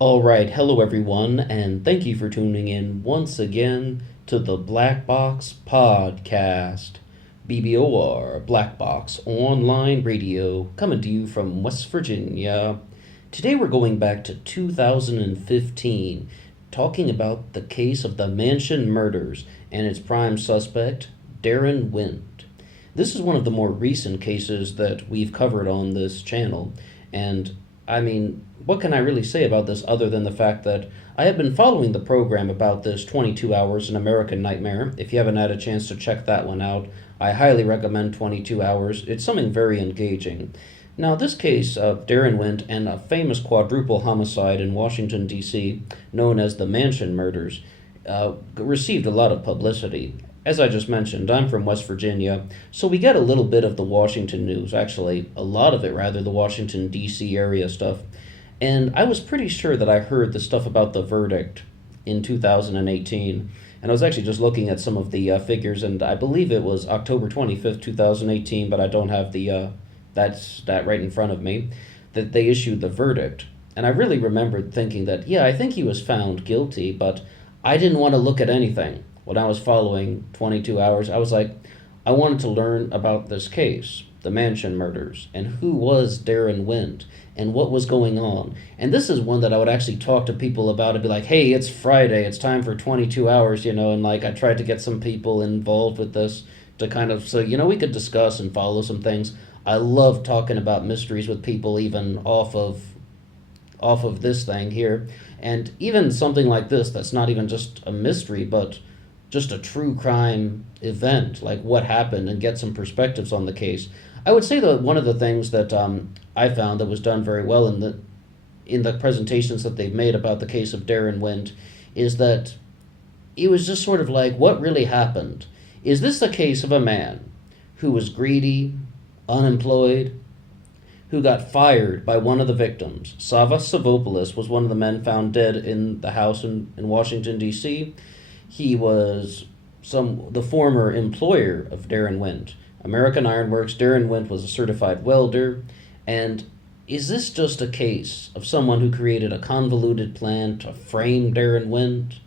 All right, hello everyone, and thank you for tuning in once again to the Black Box Podcast. BBOR, Black Box Online Radio, coming to you from West Virginia. Today we're going back to 2015, talking about the case of the Mansion murders and its prime suspect, Darren Wint. This is one of the more recent cases that we've covered on this channel, and what can I really say about this other than the fact that I have been following the program about this 22 Hours, An American Nightmare. If you haven't had a chance to check that one out, I highly recommend 22 Hours. It's something very engaging. Now, this case of Darren Wint and a famous quadruple homicide in Washington, D.C., known as the Mansion murders, received a lot of publicity. As I just mentioned, I'm from West Virginia, so we get a little bit of the Washington news, actually, a lot of it rather, the Washington, D.C. area stuff. And I was pretty sure that I heard the stuff about the verdict in 2018. And I was actually just looking at some of the figures, and I believe it was October 25th, 2018, but I don't have that right in front of me, that they issued the verdict. And I really remembered thinking that, yeah, I think he was found guilty, but I didn't want to look at anything. When I was following 22 Hours, I was like, I wanted to learn about this case, the Mansion murders, and who was Darren Wint, and what was going on. And this is one that I would actually talk to people about and be like, hey, it's Friday, it's time for 22 Hours, and like I tried to get some people involved with this to kind of, so, we could discuss and follow some things. I love talking about mysteries with people even off of this thing here. And even something like this that's not even just a mystery, but just a true crime event, like what happened, and get some perspectives on the case. I would say that one of the things that I found that was done very well in the presentations that they've made about the case of Darren Wint is that it was just sort of like, what really happened? Is this the case of a man who was greedy, unemployed, who got fired by one of the victims? Savas Savopoulos was one of the men found dead in the house in Washington, D.C. He was the former employer of Darren Wint. American Ironworks, Darren Wint was a certified welder. And is this just a case of someone who created a convoluted plan to frame Darren Wint?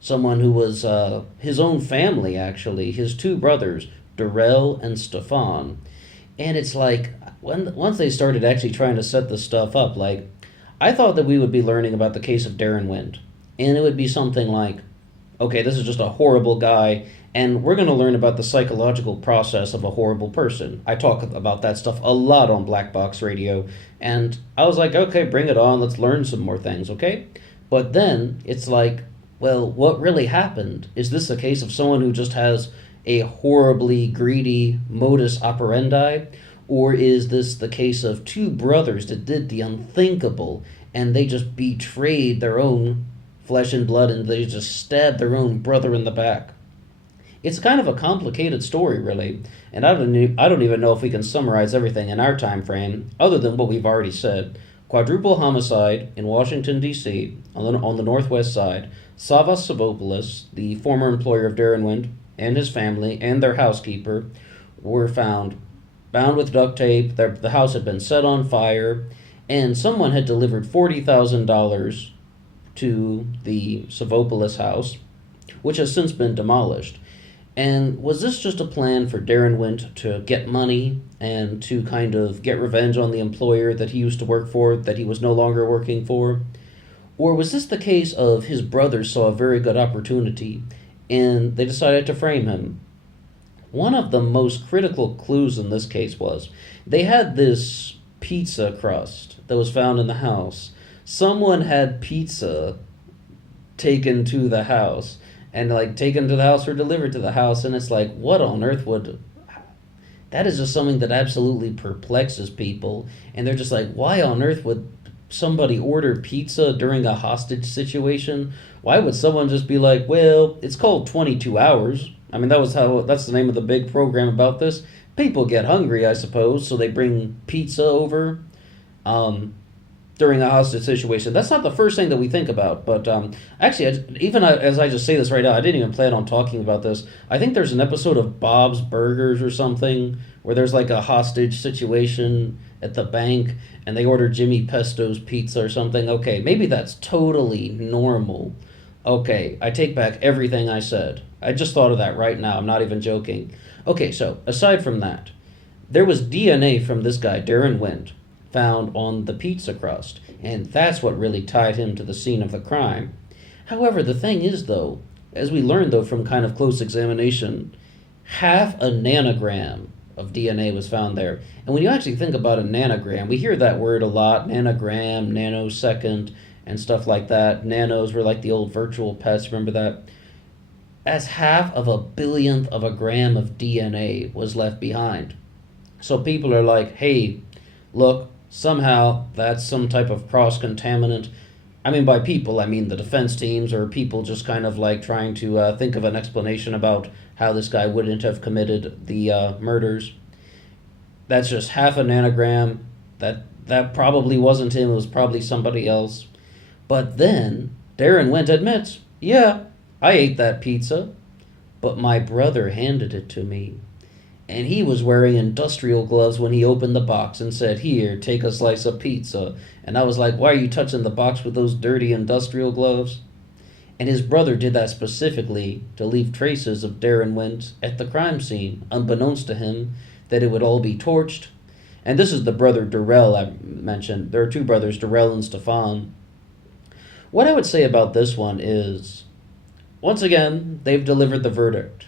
Someone who was his own family, actually, his two brothers, Darrell and Stefan. And it's like, once they started actually trying to set this stuff up, like, I thought that we would be learning about the case of Darren Wint. And it would be something like, okay, this is just a horrible guy, and we're going to learn about the psychological process of a horrible person. I talk about that stuff a lot on Black Box Radio, and I was like, okay, bring it on, let's learn some more things, okay? But then it's like, well, what really happened? Is this a case of someone who just has a horribly greedy modus operandi? Or is this the case of two brothers that did the unthinkable, and they just betrayed their own flesh and blood, and they just stabbed their own brother in the back? It's kind of a complicated story, really, and I don't even know if we can summarize everything in our time frame, other than what we've already said. Quadruple homicide in Washington, D.C., on the northwest side. Savas Savopoulos, the former employer of Darren Wint, and his family, and their housekeeper, were found bound with duct tape. The house had been set on fire, and someone had delivered $40,000 to the Savopoulos house, which has since been demolished. And was this just a plan for Darren Wint to get money and to kind of get revenge on the employer that he used to work for, that he was no longer working for? Or was this the case of his brothers saw a very good opportunity and they decided to frame him? One of the most critical clues in this case was they had this pizza crust that was found in the house. Someone had pizza taken to the house, and like taken to the house or delivered to the house, and it's like, what on earth would... That is just something that absolutely perplexes people, and they're just like, why on earth would somebody order pizza during a hostage situation? Why would someone just be like, well, it's called 22 Hours. I mean, that's the name of the big program about this. People get hungry, I suppose, so they bring pizza over during a hostage situation. That's not the first thing that we think about, but actually, even as I just say this right now, I didn't even plan on talking about this. I think there's an episode of Bob's Burgers or something where there's like a hostage situation, at the bank and they order Jimmy Pesto's pizza or something, okay, maybe that's totally normal. Okay, I take back everything I said. I just thought of that right now. I'm not even joking. Okay, so aside from that, there was DNA from this guy, Darren Wind, found on the pizza crust, and that's what really tied him to the scene of the crime. However, the thing is, though, as we learned, though, from kind of close examination, half a nanogram of DNA was found there. And when you actually think about a nanogram, we hear that word a lot, nanogram, nanosecond, and stuff like that. Nanos were like the old virtual pets, remember that? As half of a billionth of a gram of DNA was left behind. So people are like, hey, look, somehow that's some type of cross contaminant. I mean, by people, I mean the defense teams or people just kind of like trying to think of an explanation about how this guy wouldn't have committed the murders. That's just half a nanogram. That probably wasn't him. It was probably somebody else. But then Darren Went admits, yeah, I ate that pizza, but my brother handed it to me. And he was wearing industrial gloves when he opened the box and said, here, take a slice of pizza. And I was like, why are you touching the box with those dirty industrial gloves? And his brother did that specifically to leave traces of Darren Went at the crime scene, unbeknownst to him, that it would all be torched. And this is the brother Durrell I mentioned. There are two brothers, Durrell and Stefan. What I would say about this one is, once again, they've delivered the verdict.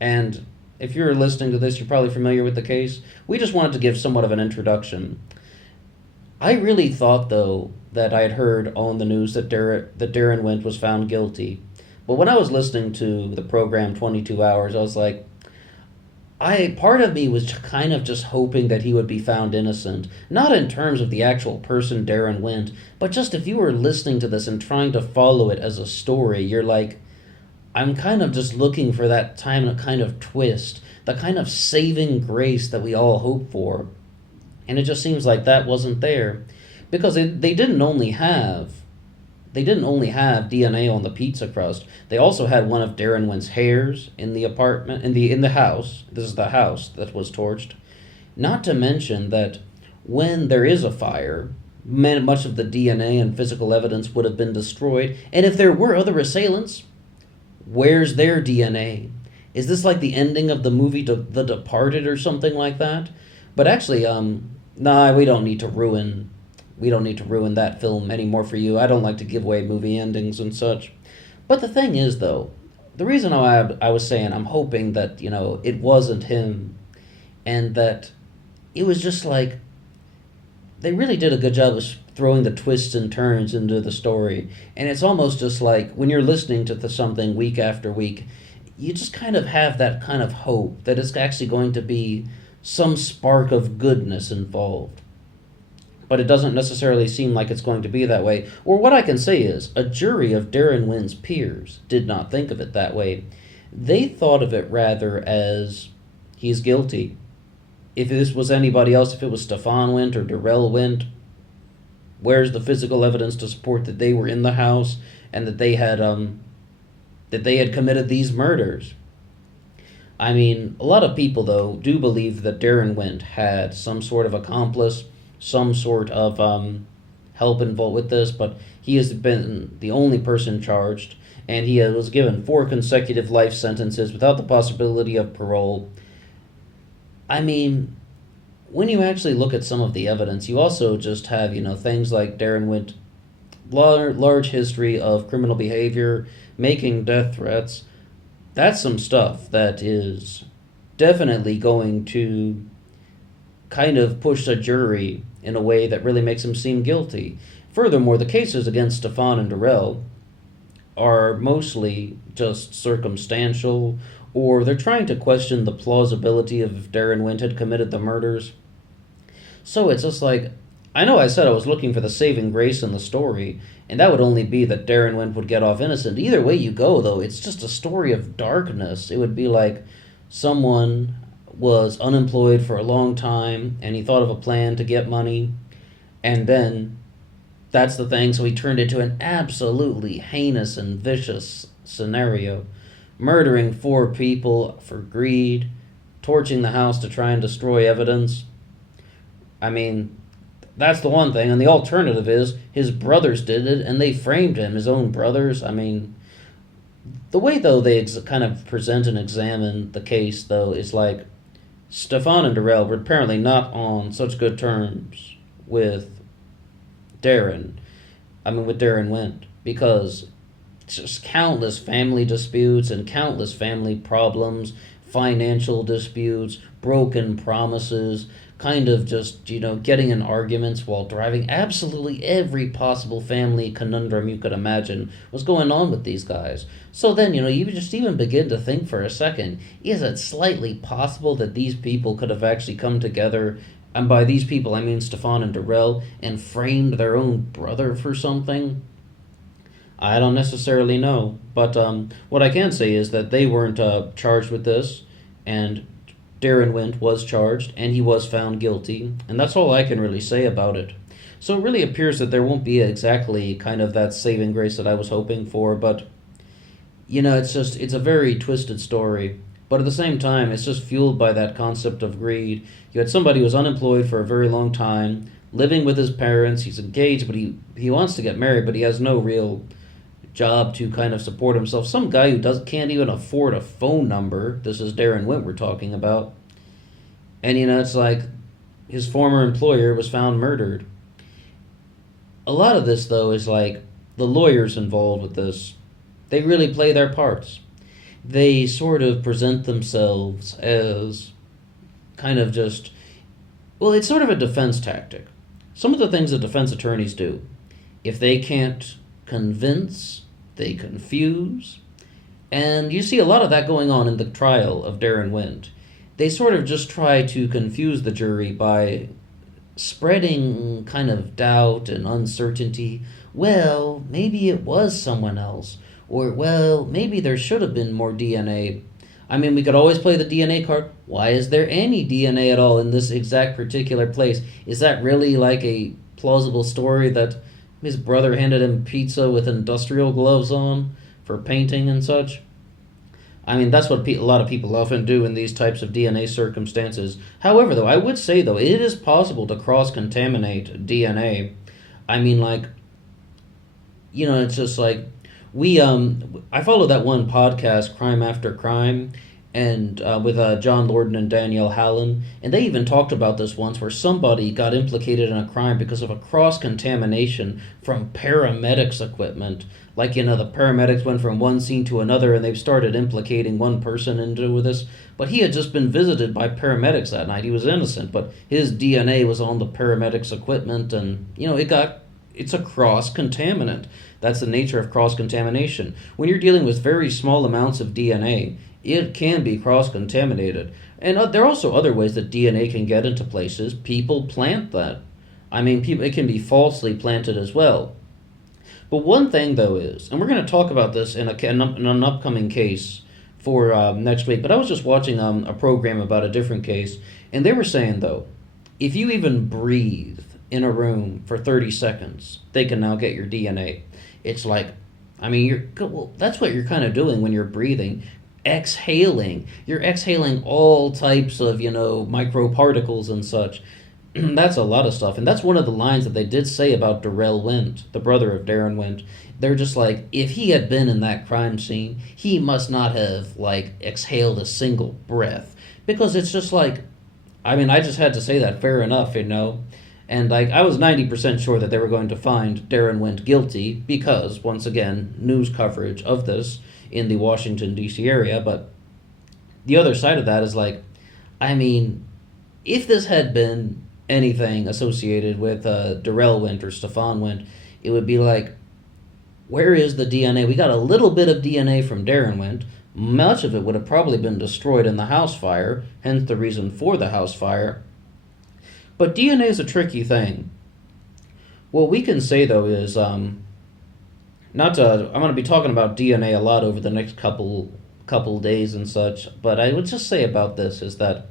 And if you're listening to this, you're probably familiar with the case. We just wanted to give somewhat of an introduction. I really thought, though, that I had heard on the news that Darren Went was found guilty. But when I was listening to the program 22 Hours, I was like, part of me was kind of just hoping that he would be found innocent. Not in terms of the actual person Darren Went, but just if you were listening to this and trying to follow it as a story, you're like, I'm kind of just looking for that time kind of twist, the kind of saving grace that we all hope for. And it just seems like that wasn't there. Because they didn't only have DNA on the pizza crust. They also had one of Darren Went's hairs in the apartment, in the house. This is the house that was torched. Not to mention that when there is a fire, much of the DNA and physical evidence would have been destroyed. And if there were other assailants, where's their DNA? Is this like the ending of the movie The Departed or something like that? But actually, nah, we don't need to ruin that film anymore for you. I don't like to give away movie endings and such. But the thing is, though, the reason why I was saying I'm hoping that, it wasn't him and that it was just like they really did a good job of throwing the twists and turns into the story. And it's almost just like when you're listening to something week after week, you just kind of have that kind of hope that it's actually going to be some spark of goodness involved. But it doesn't necessarily seem like it's going to be that way. Or what I can say is, a jury of Darren Went's peers did not think of it that way. They thought of it rather as, he's guilty. If this was anybody else, if it was Stefan Went or Durrell Went, where's the physical evidence to support that they were in the house and that they had committed these murders? I mean, a lot of people, though, do believe that Darren Went had some sort of accomplice, some sort of help involved with this, but he has been the only person charged, and he was given 4 consecutive life sentences without the possibility of parole. I mean, when you actually look at some of the evidence, you also just have, things like Darren Went, large history of criminal behavior, making death threats. That's some stuff that is definitely going to kind of push a jury in a way that really makes him seem guilty. Furthermore, the cases against Stefan and Durrell are mostly just circumstantial, or they're trying to question the plausibility of if Darren Went had committed the murders. So it's just like, I know I said I was looking for the saving grace in the story, and that would only be that Darren Went would get off innocent. Either way you go, though, it's just a story of darkness. It would be like someone was unemployed for a long time, and he thought of a plan to get money, and then that's the thing, so he turned it into an absolutely heinous and vicious scenario, murdering 4 people for greed, torching the house to try and destroy evidence. I mean, that's the one thing. And the alternative is his brothers did it and they framed him, his own brothers. I mean, the way, though, they kind of present and examine the case, though, is like Stefan and Darrell were apparently not on such good terms with Darren. I mean, with Darren Wint, because just countless family disputes and countless family problems, financial disputes, broken promises, kind of just, getting in arguments while driving. Absolutely every possible family conundrum you could imagine was going on with these guys. So then, you just even begin to think for a second, is it slightly possible that these people could have actually come together? And by these people, I mean Stefan and Darrell, and framed their own brother for something? I don't necessarily know, but what I can say is that they weren't charged with this, and Darren Wint was charged, and he was found guilty, and that's all I can really say about it. So it really appears that there won't be exactly kind of that saving grace that I was hoping for, but it's a very twisted story. But at the same time, it's just fueled by that concept of greed. You had somebody who was unemployed for a very long time, living with his parents. He's engaged, but he wants to get married, but he has no real job to kind of support himself. Some guy who can't even afford a phone number. This is Darren Wint we're talking about. And it's like his former employer was found murdered. A lot of this, though, is like the lawyers involved with this. They really play their parts. They sort of present themselves as kind of just, well, it's sort of a defense tactic. Some of the things that defense attorneys do, if they can't convince, they confuse. And you see a lot of that going on in the trial of Darren Wint. They sort of just try to confuse the jury by spreading kind of doubt and uncertainty. Well, maybe it was someone else. Or, well, maybe there should have been more DNA. I mean, we could always play the DNA card. Why is there any DNA at all in this exact particular place? Is that really like a plausible story that his brother handed him pizza with industrial gloves on for painting and such? I mean, that's what a lot of people often do in these types of DNA circumstances. However, though, I would say, though, it is possible to cross-contaminate DNA. I mean, like, it's just like, I follow that one podcast, Crime After Crime, and with John Lorden and Danielle Hallen, and they even talked about this once where somebody got implicated in a crime because of a cross-contamination from paramedics equipment. Like, the paramedics went from one scene to another and they've started implicating one person into this. But he had just been visited by paramedics that night. He was innocent, but his DNA was on the paramedics equipment, and, it's a cross-contaminant. That's the nature of cross-contamination. When you're dealing with very small amounts of DNA, it can be cross-contaminated. And there are also other ways that DNA can get into places. People plant that. I mean, it can be falsely planted as well. But one thing, though, is, and we're going to talk about this in an upcoming case for next week, but I was just watching a program about a different case, and they were saying, though, if you even breathe in a room for 30 seconds, they can now get your DNA. It's like, I mean, that's what you're kind of doing when you're breathing. Exhaling. You're exhaling all types of, microparticles and such. That's a lot of stuff. And that's one of the lines that they did say about Darrell Wint, the brother of Darren Wint. They're just like, if he had been in that crime scene, he must not have, exhaled a single breath. Because it's just like, I mean, I just had to say that, fair enough, And I was 90% sure that they were going to find Darren Wint guilty because, once again, news coverage of this in the Washington, D.C. area. But the other side of that is I mean, if this had been anything associated with Darrell Wint or Stefan Wint, it would be like, where is the DNA? We got a little bit of DNA from Darren Wint. Much of it would have probably been destroyed in the house fire, hence the reason for the house fire. But DNA is a tricky thing. What we can say, though, is, I'm going to be talking about DNA a lot over the next couple days and such, but I would just say about this is that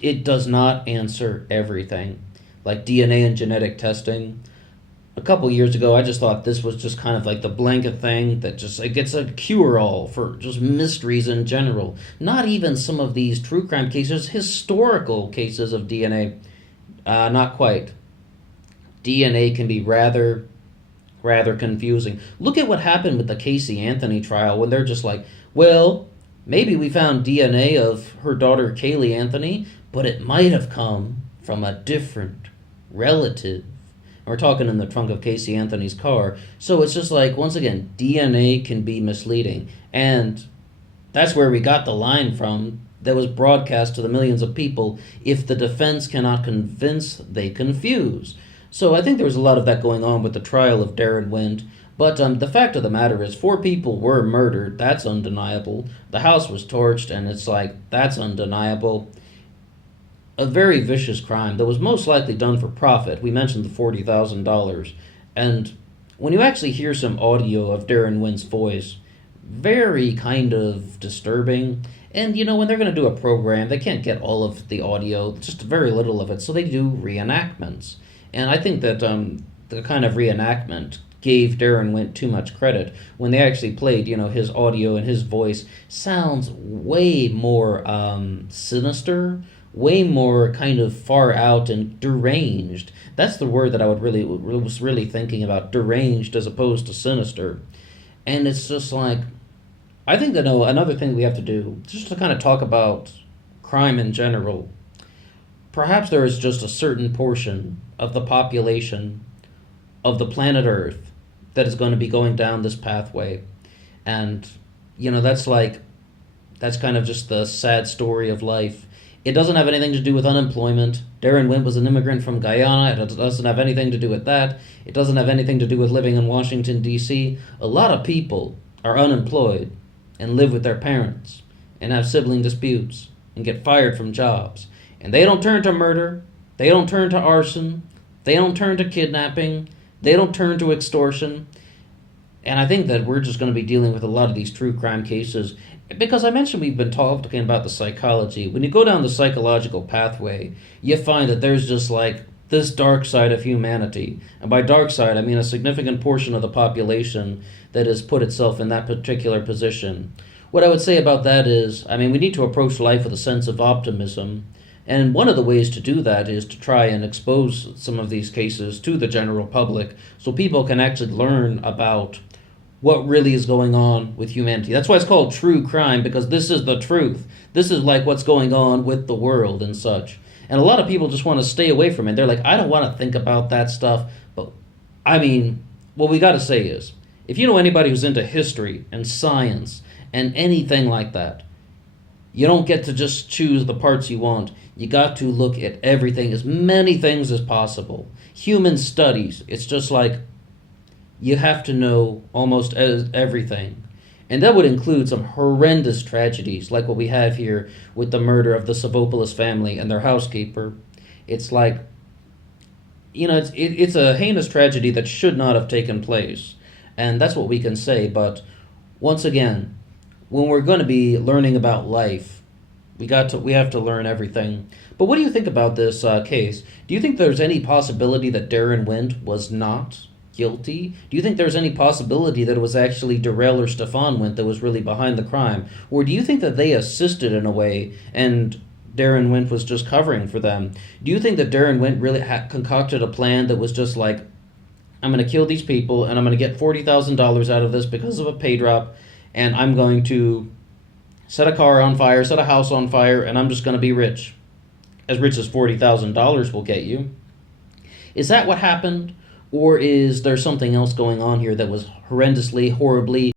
it does not answer everything. Like DNA and genetic testing. A couple years ago, I just thought this was just kind of like the blanket thing that just it gets a cure-all for just mysteries in general. Not even some of these true crime cases, historical cases of DNA. Not quite. DNA can be rather confusing. Look at what happened with the Casey Anthony trial when they're just like, well, maybe we found DNA of her daughter Kaylee Anthony, but it might have come from a different relative. We're talking in the trunk of Casey Anthony's car. So it's just like, once again, DNA can be misleading. And that's where we got the line from that was broadcast to the millions of people. If the defense cannot convince, they confuse. So I think there was a lot of that going on with the trial of Darren Wind. But the fact of the matter is, 4 people were murdered. That's undeniable. The house was torched, and it's like, that's undeniable. A very vicious crime that was most likely done for profit. We mentioned the $40,000. And when you actually hear some audio of Darren Wind's voice, very kind of disturbing. And when they're going to do a program, they can't get all of the audio, just very little of it, so they do reenactments. And I think that the kind of reenactment gave Darren Wind too much credit. When they actually played, his audio and his voice sounds way more sinister, way more kind of far out and deranged. That's the word that I was really thinking about, deranged as opposed to sinister. And it's just like, I think that another thing we have to do, just to kind of talk about crime in general, perhaps there is just a certain portion of the population of the planet Earth that is going to be going down this pathway. And, that's kind of just the sad story of life. It doesn't have anything to do with unemployment. Darren Wind was an immigrant from Guyana. It doesn't have anything to do with that. It doesn't have anything to do with living in Washington, D.C. A lot of people are unemployed and live with their parents and have sibling disputes and get fired from jobs. And they don't turn to murder. They don't turn to arson. They don't turn to kidnapping. They don't turn to extortion. And I think that we're just going to be dealing with a lot of these true crime cases. Because I mentioned we've been talking about the psychology. When you go down the psychological pathway, you find that there's just like this dark side of humanity. And by dark side, I mean a significant portion of the population that has put itself in that particular position. What I would say about that is, we need to approach life with a sense of optimism. And one of the ways to do that is to try and expose some of these cases to the general public so people can actually learn about what really is going on with humanity. That's why it's called true crime, because this is the truth. This is like what's going on with the world and such. And a lot of people just want to stay away from it. They're like, I don't want to think about that stuff. But, what we got to say is, if you know anybody who's into history and science and anything like that, you don't get to just choose the parts you want. You got to look at everything, as many things as possible. Human studies, it's just like you have to know almost everything. And that would include some horrendous tragedies, like what we have here with the murder of the Savopoulos family and their housekeeper. It's like, it's a heinous tragedy that should not have taken place. And that's what we can say. But once again, when we're going to be learning about life, we have to learn everything. But what do you think about this case? Do you think there's any possibility that Darren Wind was not guilty? Do you think there's any possibility that it was actually Darrell or Stefan Wind that was really behind the crime? Or do you think that they assisted in a way and Darren Wind was just covering for them? Do you think that Darren Wind really concocted a plan that was just like, I'm going to kill these people and I'm going to get $40,000 out of this because of a pay drop, and I'm going to set a car on fire, set a house on fire, and I'm just going to be rich as $40,000 will get you? Is that what happened? Or is there something else going on here that was horrendously, horribly